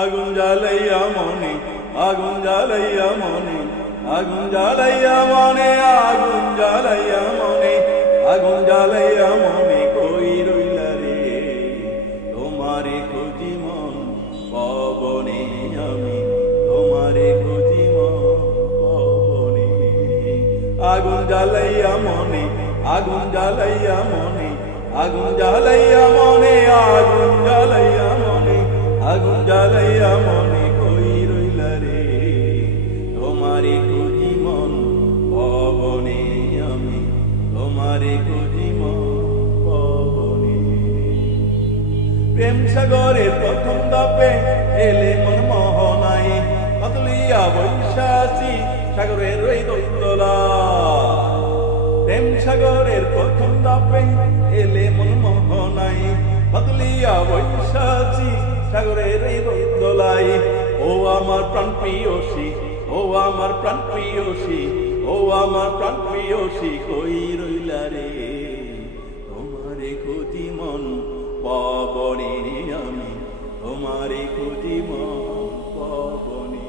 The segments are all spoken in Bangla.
আগুন জ্বালাইয়া মনে, আগুন জ্বালাইয়া মনে, আগুন জ্বালাইয়া মনে, আগুন জ্বালাইয়া মনে, আগুন জ্বালাইয়া মনে, কই রইলা রে তোমারে খুঁজি মন পবনে, আমি তোমারে খুঁজি মন পবনে। আগুন জ্বালাইয়া মনে, আগুন জ্বালাইয়া মনে, আগুন জ্বালাইয়া মনে, আগুন জ্বালাইয়া মনে, আগুন জ্বালাইয়া মনে, কই রইলা রে তোমারে খুঁজি মন পবনে, আমি তোমারে খুঁজি মন পবনে। প্রেম সাগরের প্রথম ধাপে এলে মন মোহনাই, পাতলিয়া বৈশাচী সাগরের ওই দোলা। প্রেম সাগরের প্রথম ধাপে এলে মন মোহনাই, পাতলিয়া বৈশাচী সাগরের এই দোলাই। ও আমার প্রাণ প্রিয়সী, ও আমার প্রাণ প্রিয়সী, ও আমার প্রাণ প্রিয়সী, কই রইলা রে তোমারে খুঁজি মন পবনে, আমি তোমারে খুঁজি মন পবনে।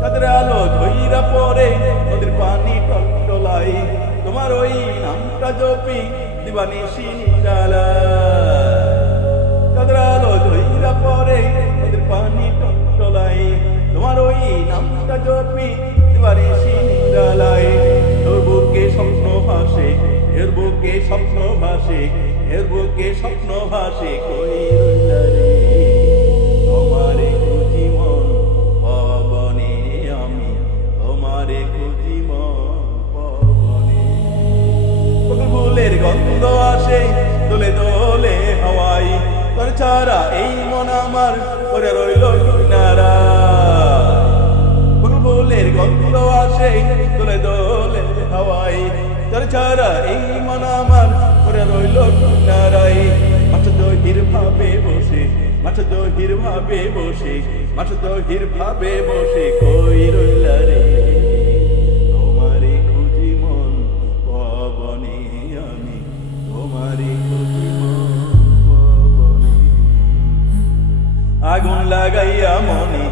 তাদের আলো ধইরা পড়ে ওদের পানি টলটলাই, তোমার ওই নামটা জপি দিবানিশি নিরালা। তাদের আলো ধইরা পড়ে ওদের পানি টলটলাই, তোমার ওই নামটা জপি দিবানিশি নিরালাই। তোর বুকে স্বপ্ন ভাসে, এর বুকে স্বপ্ন ভাসে, এর বুকে স্বপ্ন ভাসে, কই রইলা রে তোমারে খুঁজি মন পবনে, আমি তোমারে খুঁজি মন পবনে। ফুলের গন্ধ আসে দোলে দোলে হাওয়াই, তোর ছাড়া এই মন আমার ওরে রইল কিনারা। ফুলের গন্ধ আসে দোলে দোলে হাওয়াই, তোর ছাড়া এই মন আমার ওরে রইল কিনারাই। মাছ দহির ভাবে বসে, মাছ দহির ভাবে বসে, মাছ দহির ভাবে বসে, কই রইলা রে তোমারে খুঁজি মন পবনে, আমি তোমারে খুঁজি মন পবনে। আগুন লাগাইয়া মনে,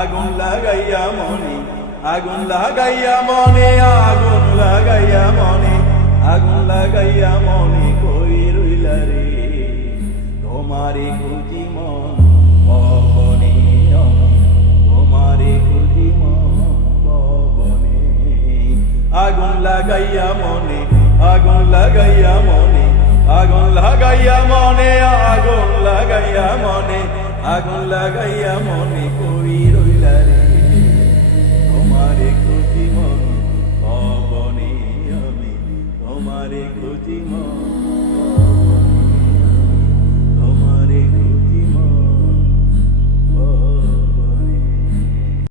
আগুন লাগাইয়া মনে, আগুন লাগাইয়া মনে, আগুন লাগাইয়া মনে, আগুন লাগাইয়া মনে, কই রইলা রে তোমারে খুঁজি মন পবনে, আমি তোমারে খুঁজি মন পবনে। আগুন লাগাইয়া মনে, আগুন লাগাইয়া মনে, আগুন লাগাইয়া মনে, আগুন লাগাইয়া মনে, আগুন লাগাইয়া মনে, কই রইলা রে তোমারে খুঁজি মন পবনে, আমি তোমারে খুঁজি মন।